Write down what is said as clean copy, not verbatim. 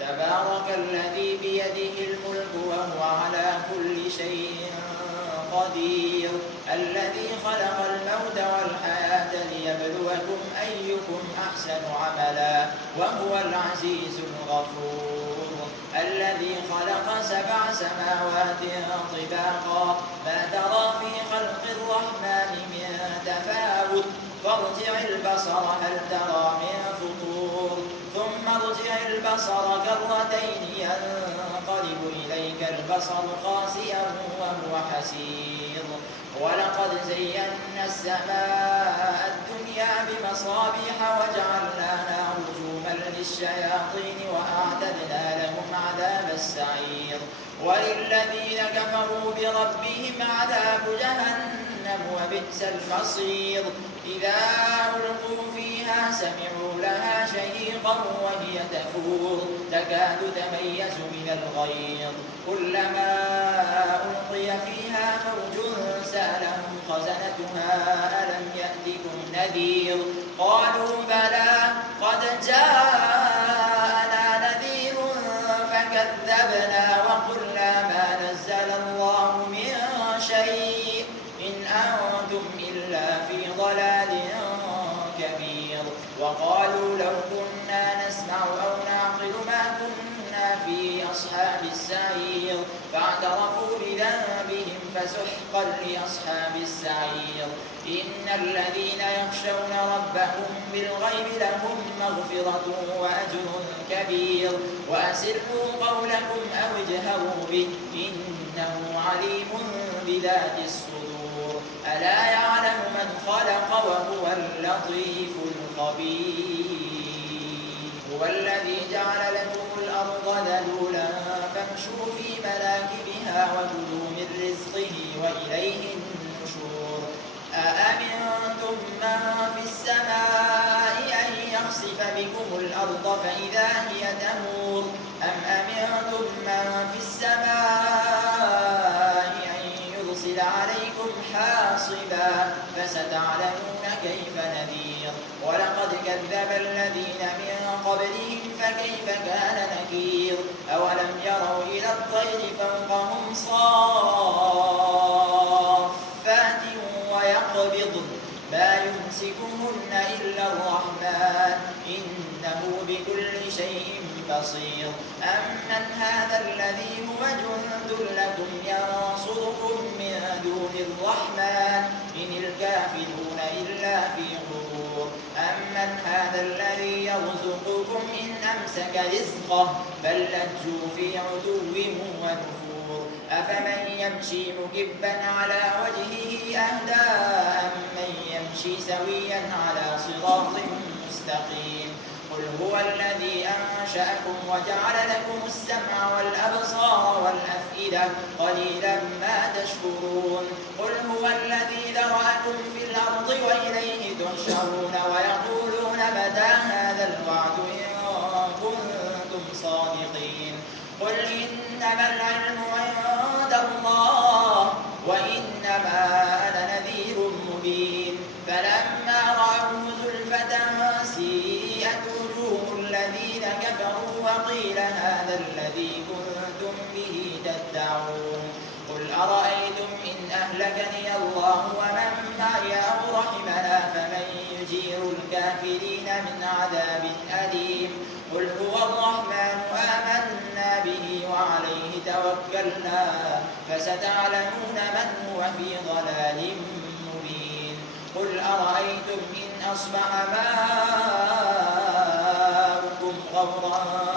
تبارك الذي بيده الملك وهو على كل شيء قدير الذي خلق الموت والحياة ليبلوكم أيكم أحسن عملا وهو العزيز الغفور الذي خلق 7 سماوات طباقا ما ترى في خلق الرحمن من تفاوت فارجع البصر هل ترى من فطور ثم ارجع البصر كرتين ينقلب إليك البصر خاسئا وهو حسير ولقد زينا السماء الدنيا بمصابيح وجعلناها رجوما للشياطين وأعتدنا لهم عذاب السعير وللذين كفروا بربهم عذاب جهنم وبئس المصير إذا ألقوا فيها سمعوا لها شهيقا وهي تفور تكاد تميز من الغيظ كلما ألقي فيها فوج سألهم خزنتها ألم يأتكم نذير قالوا بلى قد جاءنا نذير فكذبنا وقلنا ما نزل الله من شيء إن أنتم إلا في ضلال كبير وقالوا لو كنا نسمع أو نعقل ما كنا في أصحاب السعير فاعترفوا بذنبهم فسحقا لأصحاب السعير إن الذين يخشون ربهم بالغيب لهم مغفرة وأجر كبير وأسروا قولكم أو اجهروا به إنه عليم بذات الصدور ألا يعلم من خلق وهو اللطيف الخبير هو الذي جعل لكم الأرض ذلولا فامشوا في مناكبها وكلوا من رزقه وإليه النشور أأمنتم من في السماء أن يخسف بكم الأرض فإذا هي تمور أم أمنتم من في السماء يرسل عليكم حاصبا فستعلمون كيف نذير ولقد كذب الذين من قبلهم فكيف كان نكير أولم يروا إلى الطير فوقهم صافات ويقبضن ما يمسكهن إلا الرحمن إنه بكل شيء بصير أمن هذا الذي هو جند لكم ينصركم من دون الرحمن إن الكافرون إلا في غرور أمن هذا الذي يرزقكم إن أمسك رزقه بل لجوا في عتو ونفور أفمن يمشي مكبا على وجهه أهدى أمن يمشي سويا على صراط مستقيم قل هو الذي أنشأكم وجعل لكم السمع والأبصار والأفئدة قليلا ما تشكرون قل هو الذي ذرأكم في الأرض وإليه تحشرون ويقولون متى هذا الوعد إن كنتم صادقين قل إنما العلم عند الله وإنما أنا نذير مبين فلما رأوه زلفة سيئت وجوه الذين كفروا وقيل هذا الذي كنتم به تدعون قل أرأيتم إن أهلكني الله ومن معي أو رحمنا فمن يجير الكافرين من عذاب أليم قل هو الرحمن آمنا به وعليه توكلنا فستعلمون من هو في ضلال مبين قل أرأيتم إن أصبح ماؤكم غورا